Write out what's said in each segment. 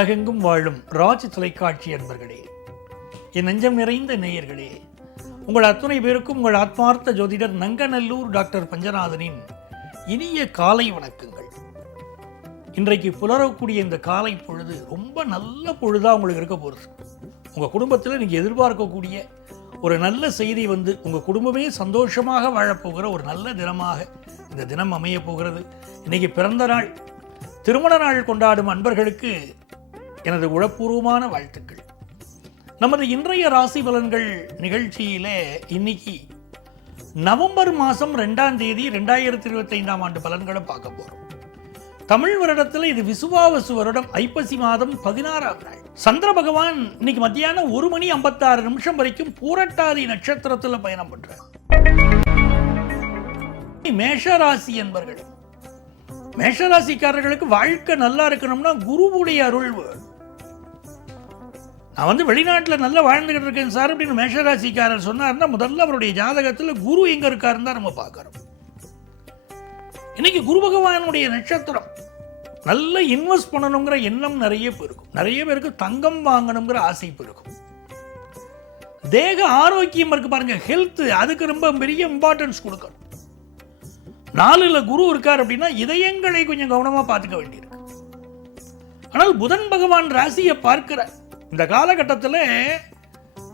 உலகெங்கும் வாழும் ராஜ் தொலைக்காட்சி அன்பர்களே, என் நெஞ்சம் நிறைந்த நேயர்களே, உங்கள் அத்துணை பேருக்கும் உங்கள் ஆத்மார்த்த ஜோதிடர் நங்கநல்லூர் டாக்டர் பஞ்சநாதனின் இனிய காலை வணக்கங்கள். இன்றைக்கு புலரக்கூடிய இந்த காலை பொழுது ரொம்ப நல்ல பொழுதாக உங்களுக்கு இருக்க போகிறது. உங்கள் குடும்பத்தில் நீங்கள் எதிர்பார்க்கக்கூடிய ஒரு நல்ல செய்தி வந்து உங்கள் குடும்பமே சந்தோஷமாக வாழப்போகிற ஒரு நல்ல தினமாக இந்த தினம் அமைய போகிறது. இன்றைக்கி பிறந்த நாள், திருமண நாள் கொண்டாடும் அன்பர்களுக்கு எனது உளப்பூர்வமான வாழ்த்துக்கள். நமது இன்றைய ராசி பலன்கள் நிகழ்ச்சியிலே இன்னைக்கு நவம்பர் மாதம் 2ஆம் தேதி 2025ஆம் ஆண்டு பலன்களை பார்க்க போகிறோம். தமிழ் வருடத்தில் இது விசுவாவசு வருடம் ஐப்பசி மாதம் 16ஆம் நாள். சந்திர பகவான் இன்னைக்கு மத்தியானம் 1:56 வரைக்கும் பூரட்டாதி நட்சத்திரத்தில் பயணம் பண்றார். மேஷராசி என்பர்கள், மேஷராசிக்காரர்களுக்கு வாழ்க்கை நல்லா இருக்கணும்னா குருவுடைய அருள் வேணும். நான் வெளிநாட்டில் நல்லா வாழ்ந்துகிட்டு இருக்கேன் சார் அப்படின்னு மேஷராசிக்காரர் சொன்னார்னா முதல்ல அவருடைய ஜாதகத்தில் குரு எங்க இருக்காருன்னு தான் நம்ம பார்க்கிறோம். இன்னைக்கு குரு பகவானுடைய நட்சத்திரம். நல்ல இன்வெஸ்ட் பண்ணணுங்கிற எண்ணம் நிறைய பேருக்கும், நிறைய பேருக்கு தங்கம் வாங்கணுங்கிற ஆசை இருக்கும். தேக ஆரோக்கியம் இருக்கு பாருங்க, ஹெல்த், அதுக்கு ரொம்ப பெரிய இம்பார்ட்டன்ஸ் கொடுக்கணும். 4ல் குரு இருக்கார் அப்படின்னா இதயங்களை கொஞ்சம் கவனமா பார்த்துக்க வேண்டியிருக்கு. ஆனால் புதன் பகவான் ராசியை பார்க்கிறார். இந்த காலகட்டத்தில்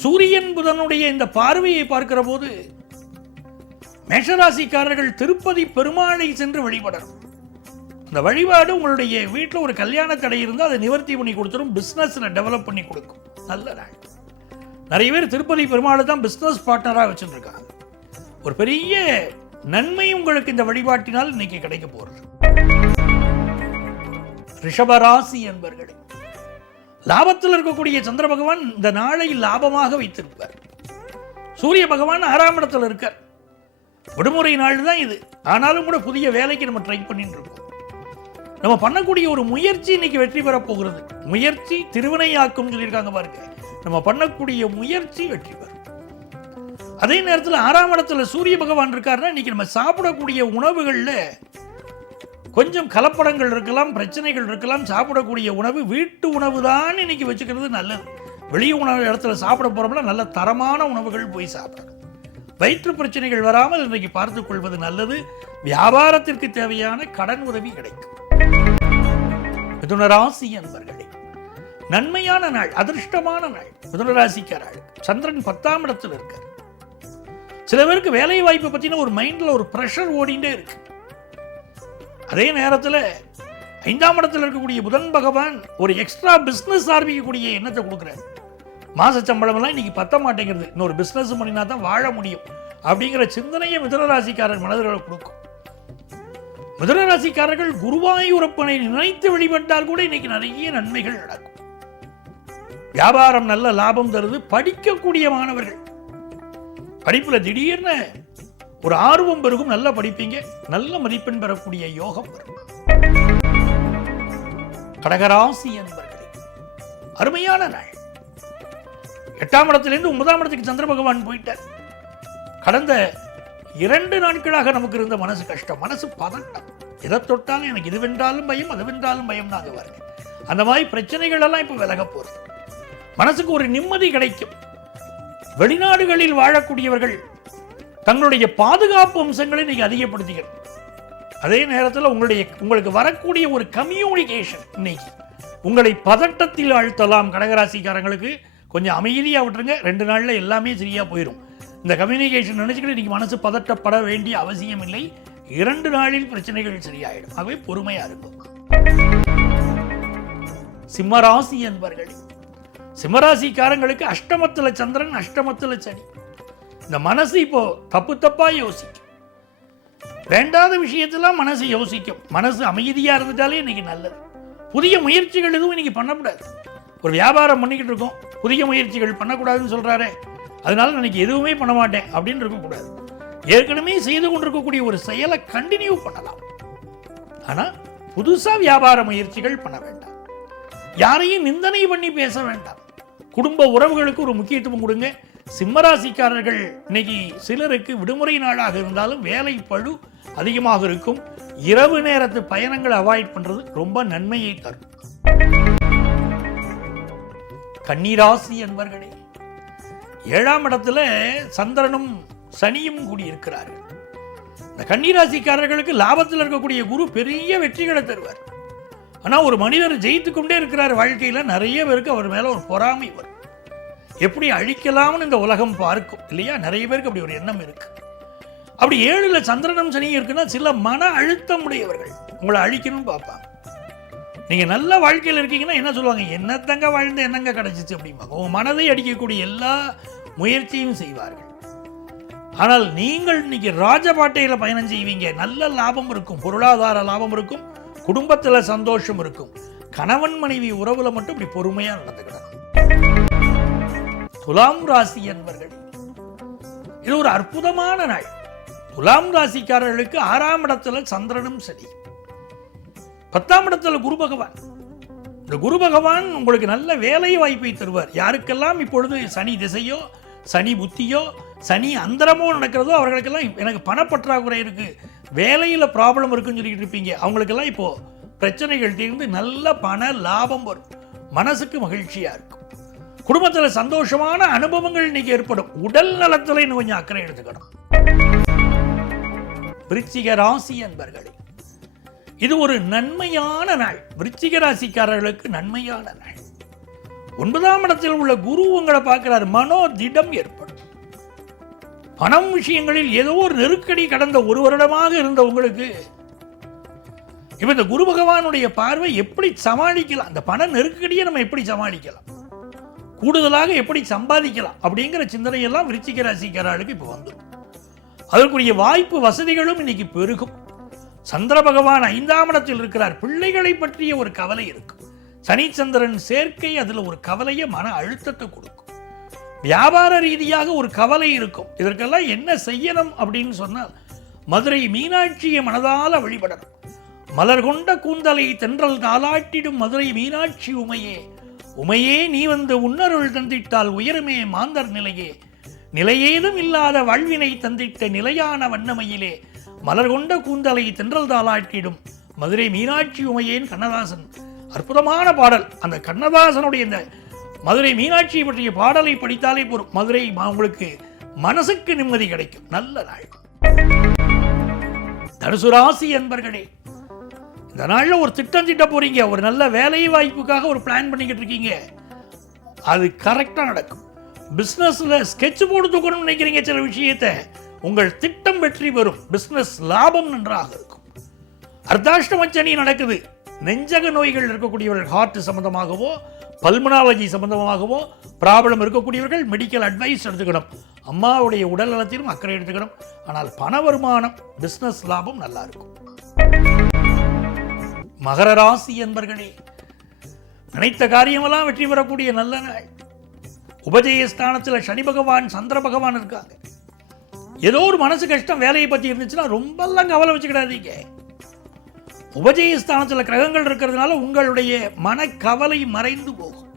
சூரியன் புதனுடைய இந்த பார்வையை பார்க்கிற போது மேஷராசிக்காரர்கள் திருப்பதி பெருமாளை சென்று வழிபடணும். அந்த வழிபாடு உங்களுடைய வீட்டில் ஒரு கல்யாண தடை இருந்தால் அதை நிவர்த்தி பண்ணி கொடுத்துரும், பிஸ்னஸில் டெவலப் பண்ணி கொடுக்கும். நல்ல நாள். நிறைய பேர் திருப்பதி பெருமாளை தான் பிஸ்னஸ் பார்ட்னராக வச்சுருக்காங்க. ஒரு பெரிய நன்மை உங்களுக்கு இந்த வழிபாட்டினால் இன்னைக்கு கிடைக்க போகிறது. ரிஷபராசி என்பர்களே, லாபத்தில் இருக்கக்கூடிய சந்திர பகவான் இந்த நாளை லாபமாக வைத்திருப்பார். சூரிய பகவான் 6ஆம் இடத்தில் இருக்கார். விடுமுறை நாள் தான் இது, ஆனாலும் கூட புதிய வேலைக்கு நம்ம ட்ரை பண்ணிட்டு இருக்கோம். நம்ம பண்ணக்கூடிய ஒரு முயற்சி இன்னைக்கு வெற்றி பெற போகிறது. முயற்சி திருவினையாக்கும் சொல்லியிருக்காங்க பாருங்க. நம்ம பண்ணக்கூடிய முயற்சி வெற்றி பெறும். அதே நேரத்தில் 6ஆம் இடத்துல சூரிய பகவான் இருக்காருன்னா இன்னைக்கு நம்ம சாப்பிடக்கூடிய உணவுகளில் கொஞ்சம் கலப்படங்கள் இருக்கலாம், பிரச்சனைகள் இருக்கலாம். சாப்பிடக்கூடிய உணவு வீட்டு உணவு தான் இன்னைக்கு வச்சுக்கிறது நல்லது. வெளியே உணவு இடத்துல சாப்பிட போறோம்னா நல்ல தரமான உணவுகள் போய் சாப்பிடணும். வயிற்று பிரச்சனைகள் வராமல் இன்றைக்கு பார்த்துக் கொள்வது நல்லது. வியாபாரத்திற்கு தேவையான கடன் உதவி கிடைக்கும். மிதுன ராசி என்பர்களே, நன்மையான நாள், அதிர்ஷ்டமான நாள். மிதுன ராசிக்காரர்கள் சந்திரன் 10ஆம் இடத்தில் இருக்கார். சில பேருக்கு வேலை வாய்ப்பை பற்றின ஒரு மைண்டில் ஒரு ப்ரெஷர் ஓடிண்டே இருக்கு. அதே நேரத்தில் 5ஆம் இடத்தில் இருக்கக்கூடிய புதன் பகவான் ஒரு எக்ஸ்ட்ரா பிஸ்னஸ் ஆரம்பிக்கக்கூடிய எண்ணத்தை கொடுக்குறாரு. மாச சம்பளமெல்லாம் இன்னைக்கு பத்த மாட்டேங்கிறது, இன்னொரு பிஸ்னஸ் பண்ணினா தான் வாழ முடியும் அப்படிங்கிற சிந்தனையை மிதுனராசிக்காரர் மனதில் கொடுக்கும். மிதுனராசிக்காரர்கள் குருவாயூரப்பனை நினைத்து வழிபட்டால் கூட இன்னைக்கு நிறைய நன்மைகள் நடக்கும். வியாபாரம் நல்ல லாபம் தருது. படிக்கக்கூடிய மாணவர்கள் படிப்பில் திடீர்னு ஒரு ஆர்வம் பெருகும், நல்லா படிப்பீங்க, நல்ல மதிப்பெண் பெறக்கூடிய யோகம் வரும். கடகராசி என்பர்களே, அருமையான நாள். 8ஆம் இடத்திலிருந்து 9ஆம் இடத்துக்கு சந்திர பகவான் போயிட்டார். கடந்த 2 நாட்களாக நமக்கு இருந்த மனசு கஷ்டம், மனசு பதட்டம், எதை தொட்டாலும் எனக்கு இது வென்றாலும் பயம், அது வென்றாலும் பயம் தாங்க பாருங்க. அந்த மாதிரி பிரச்சனைகள் எல்லாம் இப்ப விலக போறது. மனசுக்கு ஒரு நிம்மதி கிடைக்கும். வெளிநாடுகளில் வாழக்கூடியவர்கள் தங்களுடைய பாதுகாப்பு அம்சங்களை நீங்க அதிகப்படுத்திக்கணும். அதே நேரத்தில் உங்களுக்கு வரக்கூடிய ஒரு கம்யூனிகேஷன் இன்னைக்கு உங்களை பதட்டத்தில் ஆழ்த்தலாம். கடகராசிக்காரங்களுக்கு கொஞ்சம் அமைதியாக விட்டுருங்க, 2 நாள்ல எல்லாமே சரியா போயிடும். இந்த கம்யூனிகேஷன் நினைச்சுக்கிட்டு இன்னைக்கு மனசு பதட்டப்பட வேண்டிய அவசியம் இல்லை. 2 நாளில் பிரச்சனைகள் சரியாயிடும். ஆகவே பொறுமையா இருக்கும். சிம்மராசி என்பர்கள், சிம்மராசிக்காரங்களுக்கு அஷ்டமத்தில் சந்திரன், அஷ்டமத்தில் சனி. இந்த மனசு இப்போ தப்பா யோசிக்கும். வேண்டாத விஷயத்தெல்லாம் மனசு யோசிக்கும். மனசு அமைதியா இருந்துட்டாலே இன்னைக்கு நல்லது. புதிய முயற்சிகள் எதுவும் இன்னைக்கு பண்ணக்கூடாது. ஒரு வியாபாரம் பண்ணிக்கிட்டு இருக்கோம், புதிய முயற்சிகள் பண்ணக்கூடாதுன்னு சொல்றாரு, அதனால இன்னைக்கு எதுவுமே பண்ண மாட்டேன் அப்படின்னு இருக்கக்கூடாது. ஏற்கனவே செய்து கொண்டிருக்கக்கூடிய ஒரு செயலை கண்டினியூ பண்ணலாம். ஆனா புதுசா வியாபார முயற்சிகள் பண்ண வேண்டாம். யாரையும் நிந்தனை பண்ணி பேச வேண்டாம். குடும்ப உறவுகளுக்கு ஒரு முக்கியத்துவம் கொடுங்க. சிம்மராசிக்காரர்கள் இன்னைக்கு சிலருக்கு விடுமுறை நாளாக இருந்தாலும் வேலை பழு அதிகமாக இருக்கும். இரவு நேரத்து பயணங்களை அவாய்ட் பண்றது ரொம்ப நன்மையை தரும். கன்னிராசி என்பர்களே, 7ஆம் இடத்துல சந்திரனும் சனியும் கூடியிருக்கிறார்கள். இந்த கன்னிராசிக்காரர்களுக்கு லாபத்தில் இருக்கக்கூடிய குரு பெரிய வெற்றிகளை தருவார். ஆனால் ஒரு மனிதர் ஜெயித்து கொண்டே இருக்கிறார் வாழ்க்கையில், நிறைய பேருக்கு அவர் மேலே ஒரு பொறாமை வரும். எப்படி அழிக்கலாம்னு இந்த உலகம் பார்க்கும் இல்லையா? நிறைய பேருக்கு அப்படி ஒரு எண்ணம் இருக்கு. அப்படி 7ல் சந்திரனும் சனியும் இருக்குன்னா சில மன அழுத்தம் உடையவர்கள் உங்களை அழிக்கணும்னு பார்ப்பாங்க. நீங்கள் நல்ல வாழ்க்கையில் இருக்கீங்கன்னா என்ன சொல்லுவாங்க? என்னத்தங்க வாழ்ந்து என்னங்க கிடைச்சிச்சு அப்படிம்பாங்க. உங்கள் மனதை அடிக்கக்கூடிய எல்லா முயற்சியும் செய்வார்கள். ஆனால் நீங்கள் இன்னைக்கு ராஜபாட்டையில் பயணம் செய்வீங்க. நல்ல லாபம் இருக்கும், பொருளாதார லாபம் இருக்கும், குடும்பத்தில் சந்தோஷம் இருக்கும். கணவன் மனைவி உறவுல மட்டும் இப்படி பொறுமையா நடந்துக்கிறாங்க. துலாம் ராசி என்பர்கள், இது ஒரு அற்புதமான நாள். துலாம் ராசிக்காரர்களுக்கு 6ஆம் இடத்துல சந்திரனும் சரி, 10ஆம் இடத்துல குரு பகவான். இந்த குரு பகவான் உங்களுக்கு நல்ல வேலை வாய்ப்பை தருவார். யாருக்கெல்லாம் இப்பொழுது சனி திசையோ, சனி புத்தியோ, சனி அந்தரமோ நடக்கிறதோ அவர்களுக்கெல்லாம் எனக்கு பணப்பற்றாக்குறை இருக்கு, வேலையில் ப்ராப்ளம் இருக்குன்னு சொல்லிட்டு இருப்பீங்க, அவங்களுக்கெல்லாம் இப்போ பிரச்சனைகள் தீர்ந்து நல்ல பண லாபம் வரும். மனசுக்கு மகிழ்ச்சியா இருக்கும். குடும்பத்தில் சந்தோஷமான அனுபவங்கள் இன்னைக்கு ஏற்படும். உடல் நலத்தில் இன்னும் கொஞ்சம் அக்கறை எடுத்துக்கணும். விருச்சிக ராசி என்பர்களே, இது ஒரு நன்மையான நாள். விருச்சிக ராசிக்காரர்களுக்கு நன்மையான நாள். 9ஆம் இடத்தில் உள்ள குரு உங்களை பார்க்கிறார். மனோதிடம் ஏற்படும். பணம் விஷயங்களில் ஏதோ ஒரு நெருக்கடி கடந்த ஒரு வருடமாக இருந்த உங்களுக்கு இப்ப இந்த குரு பகவானுடைய பார்வை எப்படி சமாளிக்கலாம், அந்த பண நெருக்கடியை நம்ம எப்படி சமாளிக்கலாம், கூடுதலாக எப்படி சம்பாதிக்கலாம் அப்படிங்கிற சிந்தனையெல்லாம் விருச்சிக ராசிக்காரர்களுக்கு இப்போ வந்துடும். அதற்குரிய வாய்ப்பு வசதிகளும் இன்னைக்கு பெருகும். சந்திர பகவான் 5ஆம் இடத்தில் இருக்கிறார். பிள்ளைகளை பற்றிய ஒரு கவலை இருக்கும். சனி சந்திரன் சேர்க்கை அதில் ஒரு கவலையை, மன அழுத்தத்தை கொடுக்கும். வியாபார ரீதியாக ஒரு கவலை இருக்கும். இதற்கெல்லாம் என்ன செய்யணும் அப்படின்னு சொன்னால், மதுரை மீனாட்சியை மனதால வழிபடணும். மலர் கொண்ட கூந்தலை தென்றல் தாலாட்டிடும் மதுரை மீனாட்சி உமையே, உமையே நீ வந்து உன்னருள் தந்திட்டால் உயருமே மாந்தர் நிலையே, நிலையேதும் இல்லாத வாழ்வினை தந்திட்ட நிலையான வண்ணமையிலே, மலர் கொண்ட கூந்தலை தென்றல் தாலாட்டிடும் மதுரை மீனாட்சி உமையேன் கண்ணதாசன். அற்புதமான பாடல். அந்த கண்ணதாசனுடைய இந்த மதுரை மீனாட்சியை பற்றிய பாடலை படித்தாலே போதும், மதுரை உங்களுக்கு மனசுக்கு நிம்மதி கிடைக்கும். நல்ல நாள். தனுசு ராசி என்பர்களே, இந்த நாள்ல ஒரு திட்டம் திட்ட போறீங்க. ஒரு நல்ல வேலை வாய்ப்புக்காக ஒரு பிளான் பண்ணிக்கிட்டு இருக்கீங்க. அது கரெக்டா நடக்கும். பிசினஸ்ல ஸ்கெட்ச் போட்டு தூக்கணும்னு நினைக்கிறீங்க சில விஷயத்தை, உங்கள் திட்டம் வெற்றி பெறும். பிசினஸ் லாபம் நன்றாக இருக்கும். அர்த்தாஷ்டம சனி நடக்குது. நெஞ்சக நோய்கள் இருக்கக்கூடியவர்கள், ஹார்ட் சம்பந்தமாகவோ பல்மனாலஜி சம்பந்தமாகவோ ப்ராப்ளம் இருக்கக்கூடியவர்கள் மெடிக்கல் அட்வைஸ் எடுத்துக்கணும். அம்மாவுடைய உடல் நலத்திலும் அக்கறை எடுத்துக்கணும். ஆனால் பண வருமானம், பிசினஸ் லாபம் நல்லா இருக்கும். மகர ராசி என்பர்களே, நினைத்த காரியமெல்லாம் வெற்றி பெறக்கூடிய நல்ல நாள். உபஜயஸ்தானத்தில் சனி பகவான் சந்திர பகவான் இருக்காங்க. ஏதோ ஒரு மனசு கஷ்டம் வேலையை பற்றி இருந்துச்சுன்னா ரொம்பலாம் கவலை வச்சுக்கிடாதீங்க. உபஜயஸ்தானத்தில் கிரகங்கள் இருக்கிறதுனால உங்களுடைய மனக்கவலை மறைந்து போகும்.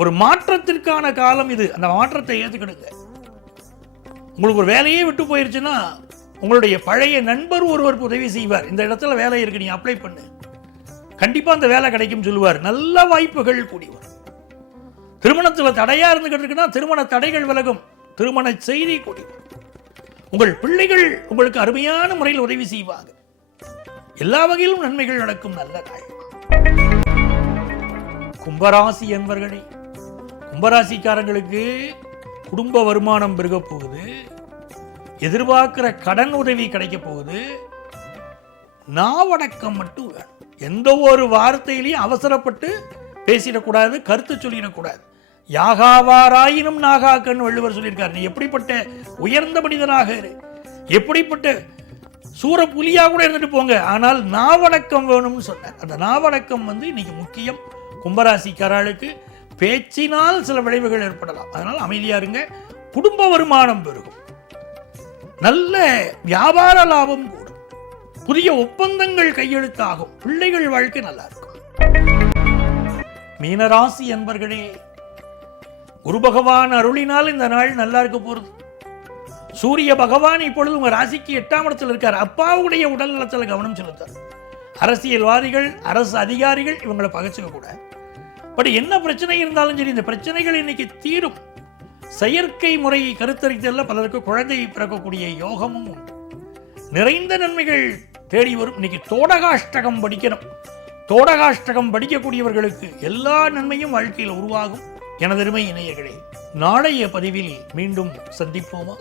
ஒரு மாற்றத்திற்கான காலம் இது. அந்த மாற்றத்தை ஏற்றுக்கிடுங்க. உங்களுக்கு ஒரு வேலையே விட்டு போயிருச்சுன்னா உங்களுடைய பழைய நண்பர் ஒருவர் உதவி செய்வார். இந்த இடத்துல வேலை இருக்கு, நீ அப்ளை பண்ணு, கண்டிப்பா அந்த வேலை கிடைக்கும் சொல்லுவார். நல்ல வாய்ப்புகள் கூடி வரும். திருமணத்தில் தடையா இருந்துகிட்டு இருக்குன்னா திருமண தடைகள் விலகும். திருமண செய்தி கூடி வரும். உங்கள் பிள்ளைகள் உங்களுக்கு அருமையான முறையில் உதவி செய்வாங்க. எல்லா வகையிலும் நன்மைகள் நடக்கும். நல்ல நாள். கும்பராசி என்பர்களே, கும்பராசிக்காரங்களுக்கு குடும்ப வருமானம் பெருக போகுது. எதிர்பார்க்கிற கடன் உதவி கிடைக்க போகுது. நாவடக்கம் மட்டும் வேணும். எந்த ஒரு வார்த்தையிலையும் அவசரப்பட்டு பேசிடக்கூடாது, கருத்து சொல்லிடக்கூடாது. யாகாவாராயினும் நாகாக்கன்னு வள்ளுவர் சொல்லியிருக்கார். நீ எப்படிப்பட்ட உயர்ந்த மனிதனாக இரு, எப்படிப்பட்ட சூர புலியா கூட இருந்துட்டு போங்க, ஆனால் நாவடக்கம் வேணும்னு சொன்னார். அந்த நாவடக்கம் இன்னைக்கு முக்கியம். கும்பராசிக்காரர்களுக்கு பேச்சினால் சில விளைவுகள் ஏற்படலாம். அதனால் அமைதியா இருங்க. குடும்ப வருமானம் பெருகும். நல்ல வியாபார லாபம் கூடும். புதிய ஒப்பந்தங்கள் கையெழுத்தாகும். பிள்ளைகள் வாழ்க்கை நல்லா இருக்கும். மீனராசி என்பர்களே, குரு பகவான் அருளினால் இந்த நாள் நல்லா இருக்க போறது. சூரிய பகவான் இப்பொழுது உங்க ராசிக்கு 8ஆம் இடத்தில் இருக்கார். அப்பாவுடைய உடல் நலத்தில் கவனம் செலுத்தார். அரசியல்வாதிகள், அரசு அதிகாரிகள் இவங்களை பகைச்சுக்க கூடாது. பட் என்ன பிரச்சனை இருந்தாலும் சரி, இந்த பிரச்சனைகள் இன்னைக்கு தீரும். செயற்கை முறையை கருத்தரித்தல்ல பலருக்கு குழந்தை பிறக்கக்கூடிய யோகமும் உண்டு. நிறைந்த நன்மைகள் தேடி வரும். இன்னைக்கு தோடகாஷ்டகம் படிக்கணும். தோடகாஷ்டகம் படிக்கக்கூடியவர்களுக்கு எல்லா நன்மையும் வாழ்க்கையில் உருவாகும். எனதருமை இணையர்களே, நாளைய பதிவில் மீண்டும் சந்திப்போமா?